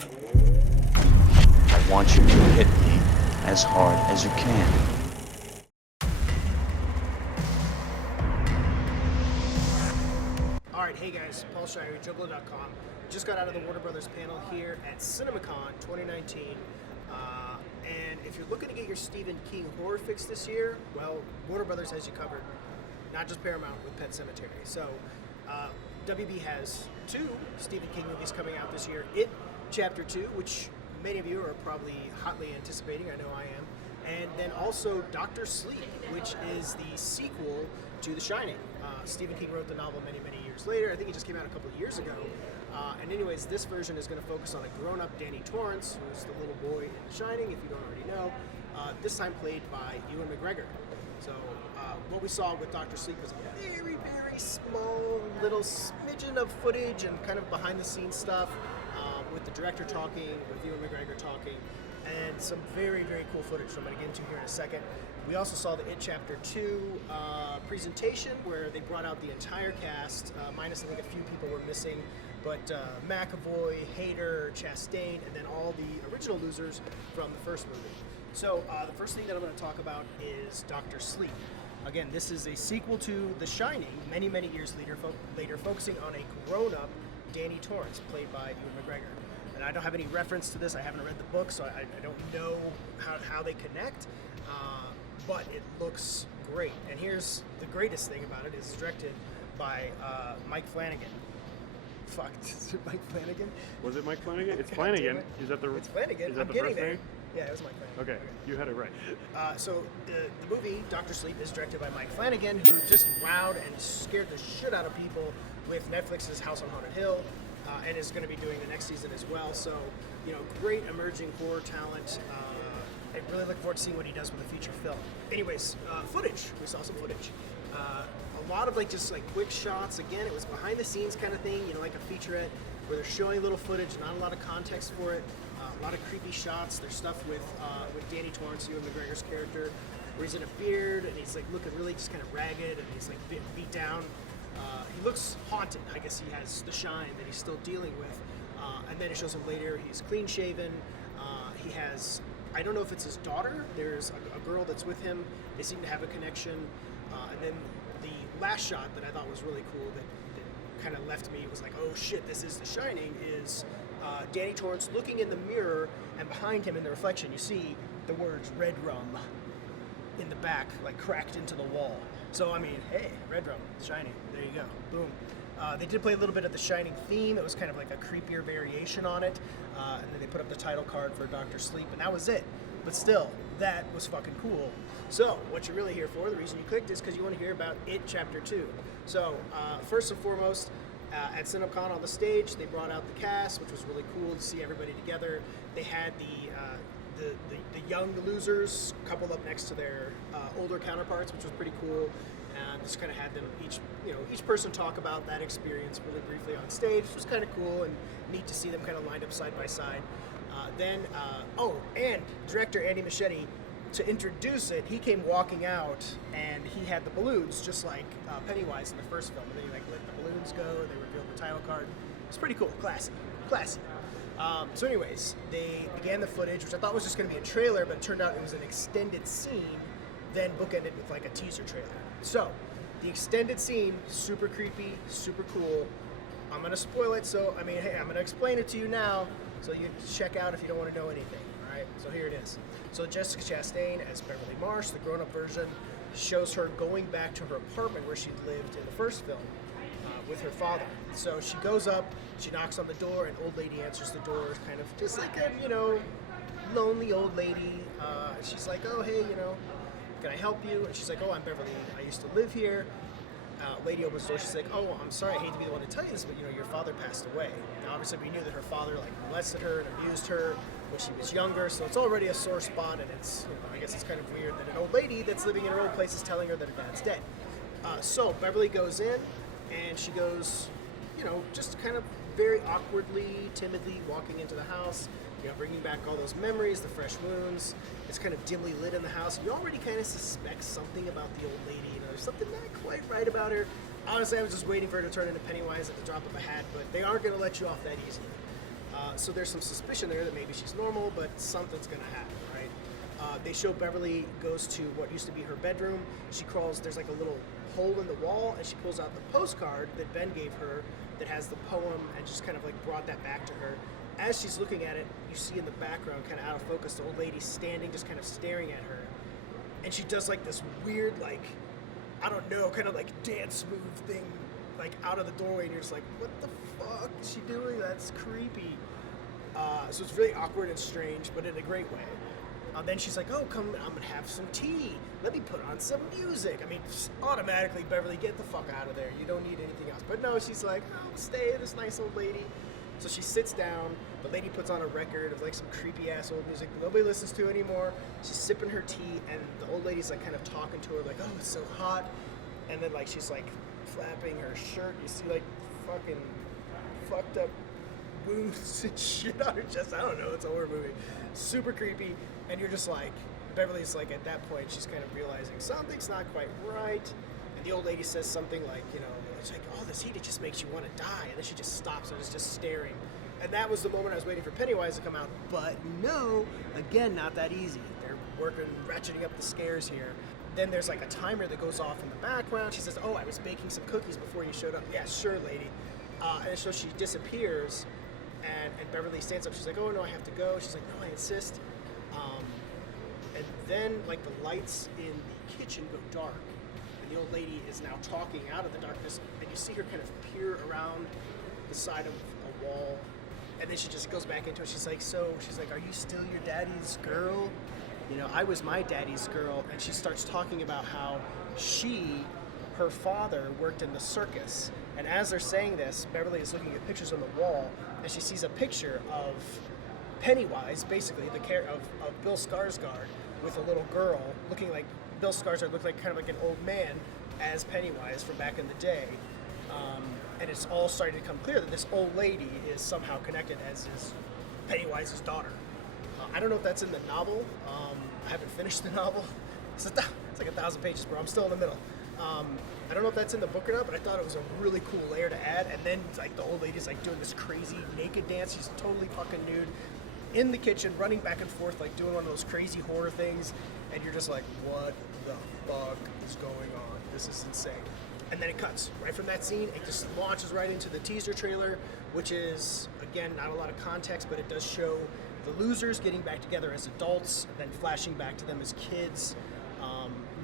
I want you to hit me as hard as you can. Alright, hey guys, Paul Shire, JoBlo.com. Just got out of the Warner Brothers panel here at CinemaCon 2019. And if you're looking to get your Stephen King horror fix this year, well, Warner Brothers has you covered. Not just Paramount with Pet Sematary. So, WB has 2 Stephen King movies coming out this year. It, Chapter 2, which many of you are probably hotly anticipating. I know I am. And then also Dr. Sleep, which is the sequel to The Shining. Stephen King wrote the novel many, many years later. I think it just came out a couple of years ago. And anyways, this version is going to focus on a grown-up Danny Torrance, who's the little boy in The Shining, if you don't already know. This time played by Ewan McGregor. So what we saw with Dr. Sleep was a very, very small little smidgen of footage and kind of behind-the-scenes stuff with the director talking, with Ewan McGregor talking, and some very, very cool footage I'm going to get into here in a second. We also saw the It Chapter 2 presentation where they brought out the entire cast, minus I think a few people were missing, but McAvoy, Hader, Chastain, and then all the original losers from the first movie. So the first thing that I'm going to talk about is Dr. Sleep. Again, this is a sequel to The Shining, many, many years later focusing on a grown-up Danny Torrance, played by Ewan McGregor. And I don't have any reference to this. I haven't read the book, so I don't know how they connect. But it looks great. And here's the greatest thing about it: is it's directed by Mike Flanagan. Fuck, is it Mike Flanagan? Was it Mike Flanagan? It's Flanagan. Is that the? It's Flanagan. Is that I'm the getting first there. name? Yeah, it was Mike Flanagan. Okay, you had it right. So the movie Dr. Sleep is directed by Mike Flanagan, who just wowed and scared the shit out of people with Netflix's House on Haunted Hill, and is going to be doing the next season as well. So, you know, great emerging horror talent. I really look forward to seeing what he does with a feature film. Anyways, footage. We saw some footage. A lot of just quick shots. Again, it was behind the scenes kind of thing, you know, like a featurette where they're showing little footage, not a lot of context for it. A lot of creepy shots. There's stuff with Danny Torrance, Ewan McGregor's character, where he's in a beard and he's looking really just kind of ragged and he's beat down. He looks haunted. I guess he has the shine that he's still dealing with. And then it shows him later. He's clean shaven. He has, I don't know if it's his daughter. There's a girl that's with him. They seem to have a connection. And then the last shot that I thought was really cool that kind of left me, was like, oh shit, this is The Shining, is Danny Torrance looking in the mirror, and behind him in the reflection you see the words Red Rum in the back, cracked into the wall. So I mean, hey, Red Rum, Shining, there you go, boom. They did play a little bit of the Shining theme. It was kind of like a creepier variation on it, and then they put up the title card for Dr. Sleep, and that was it. But still, that was fucking cool. So what you're really here for, the reason you clicked, is because you want to hear about It Chapter 2. So first and foremost, at CinemaCon on the stage, they brought out the cast, which was really cool to see everybody together. They had the young losers coupled up next to their older counterparts, which was pretty cool. And just kind of had them each person talk about that experience really briefly on stage, which was kind of cool and neat to see them kind of lined up side by side. And director Andy Muschietti, to introduce it, he came walking out and he had the balloons just like Pennywise in the first film. And then he let the balloons go, they revealed the title card. It's pretty cool, classy. So anyways, they began the footage, which I thought was just going to be a trailer, but it turned out it was an extended scene, then bookended with a teaser trailer. So the extended scene, super creepy, super cool. I'm going to spoil it, so I mean, hey, I'm going to explain it to you now, so you can check out if you don't want to know anything. All right, so here it is. So Jessica Chastain as Beverly Marsh, the grown-up version, shows her going back to her apartment where she lived in the first film with her father. So she goes up, she knocks on the door, an old lady answers the door, kind of just like a, lonely old lady. She's like, oh, hey, can I help you? And she's like, oh, I'm Beverly. I used to live here. Lady opens the door. She's like, oh, I'm sorry. I hate to be the one to tell you this, but, your father passed away. Now, obviously, we knew that her father, molested her and abused her when she was younger, so it's already a sore spot, and it's, I guess it's kind of weird that an old lady that's living in her old place is telling her that her dad's dead. So Beverly goes in, and she goes, just kind of very awkwardly, timidly walking into the house, bringing back all those memories, the fresh wounds. It's kind of dimly lit in the house. You already kind of suspect something about the old lady. There's something not quite right about her. Honestly, I was just waiting for her to turn into Pennywise at the drop of a hat, but they aren't going to let you off that easily. So there's some suspicion there that maybe she's normal, but something's gonna happen, right? They show Beverly goes to what used to be her bedroom. She crawls, there's like a little hole in the wall, and she pulls out the postcard that Ben gave her that has the poem and just kind of like brought that back to her. As she's looking at it, you see in the background, kind of out of focus, the old lady standing, just kind of staring at her. And she does like this weird, like, I don't know, kind of like dance move thing, like out of the doorway, and you're just like, what the fuck is she doing? That's creepy. So it's really awkward and strange, but in a great way. Then she's like, oh, come, I'm gonna have some tea. Let me put on some music. I mean, just automatically, Beverly, get the fuck out of there. You don't need anything else. But no, she's like, oh, stay, this nice old lady. So she sits down. The lady puts on a record of like some creepy ass old music that nobody listens to anymore. She's sipping her tea, and the old lady's like kind of talking to her, like, oh, it's so hot. And then like she's like flapping her shirt. You see like fucking fucked up wounds and shit on her chest. I don't know. It's a horror movie. Super creepy. And you're just like, Beverly's like, at that point, she's kind of realizing something's not quite right. And the old lady says something like, you know, it's like, all this heat, it just makes you want to die. And then she just stops and is just staring. And that was the moment I was waiting for Pennywise to come out. But no, again, not that easy. They're working, ratcheting up the scares here. Then there's like a timer that goes off in the background. She says, oh, I was baking some cookies before you showed up. Yeah, sure, lady. And so she disappears. And Beverly stands up. She's like, oh, no, I have to go. She's like, no, I insist. And then, like, the lights in the kitchen go dark. And the old lady is now talking out of the darkness. And you see her kind of peer around the side of a wall. And then she just goes back into it. She's like, are you still your daddy's girl? You know, I was my daddy's girl. And she starts talking about how her father worked in the circus. And as they're saying this, Beverly is looking at pictures on the wall, and she sees a picture of Pennywise, basically the character of Bill Skarsgård, with a little girl looking like Bill Skarsgård looked like kind of like an old man as Pennywise from back in the day. And it's all starting to become clear that this old lady is somehow connected as is Pennywise's daughter. I don't know if that's in the novel. I haven't finished the novel. It's like 1,000 pages, bro. I'm still in the middle. I don't know if that's in the book or not, but I thought it was a really cool layer to add. And then like the old lady's like doing this crazy naked dance. She's totally fucking nude in the kitchen, running back and forth, like doing one of those crazy horror things. And you're just like, what the fuck is going on? This is insane. And then it cuts right from that scene. It just launches right into the teaser trailer, which is, again, not a lot of context, but it does show the losers getting back together as adults, and then flashing back to them as kids.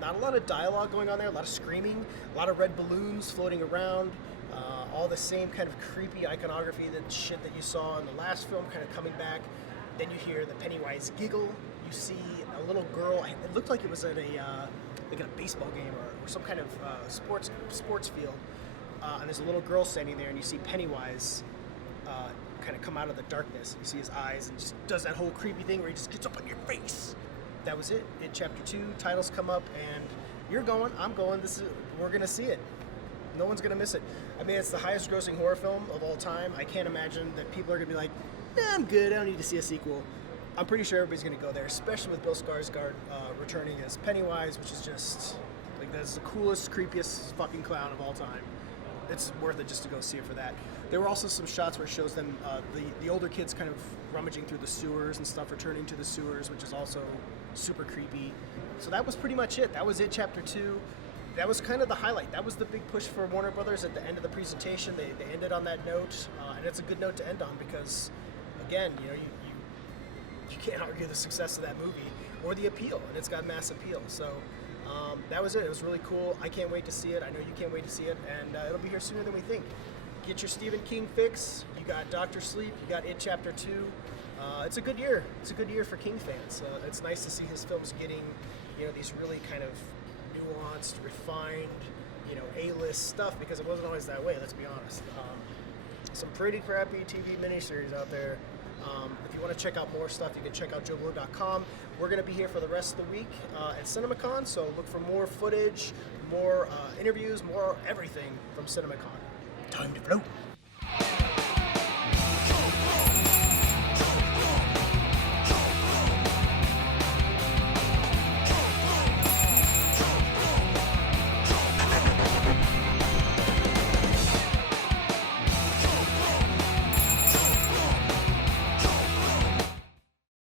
Not a lot of dialogue going on there, a lot of screaming, a lot of red balloons floating around, all the same kind of creepy iconography, that shit that you saw in the last film kind of coming back. Then you hear the Pennywise giggle. You see a little girl. It looked like it was at a baseball game or some kind of sports field. And there's a little girl standing there, and you see Pennywise kind of come out of the darkness. You see his eyes, and just does that whole creepy thing where he just gets up on your face. That was it. In chapter 2, titles come up, and you're going, I'm going. We're gonna see it. No one's gonna miss it. I mean, it's the highest grossing horror film of all time. I can't imagine that people are gonna be like, I'm good, I don't need to see a sequel. I'm pretty sure everybody's gonna go there, especially with Bill Skarsgård returning as Pennywise, which is just, like, that's the coolest, creepiest fucking clown of all time. It's worth it just to go see it for that. There were also some shots where it shows them, the older kids kind of rummaging through the sewers and stuff, returning to the sewers, which is also super creepy. So that was pretty much it. That was it, chapter 2. That was kind of the highlight. That was the big push for Warner Brothers at the end of the presentation. They ended on that note, and it's a good note to end on because, again, you know, you can't argue the success of that movie or the appeal, and it's got mass appeal. So that was it. It was really cool. I can't wait to see it. I know you can't wait to see it, and it'll be here sooner than we think. Get your Stephen King fix. You got Dr. Sleep. You got It Chapter 2. It's a good year. It's a good year for King fans. It's nice to see his films getting, you know, these really kind of nuanced, refined, you know, A-list stuff, because it wasn't always that way, let's be honest. Some pretty crappy TV miniseries out there. If you want to check out more stuff, you can check out JoBlo.com. We're going to be here for the rest of the week at CinemaCon, so look for more footage, more interviews, more everything from CinemaCon. Time to blow.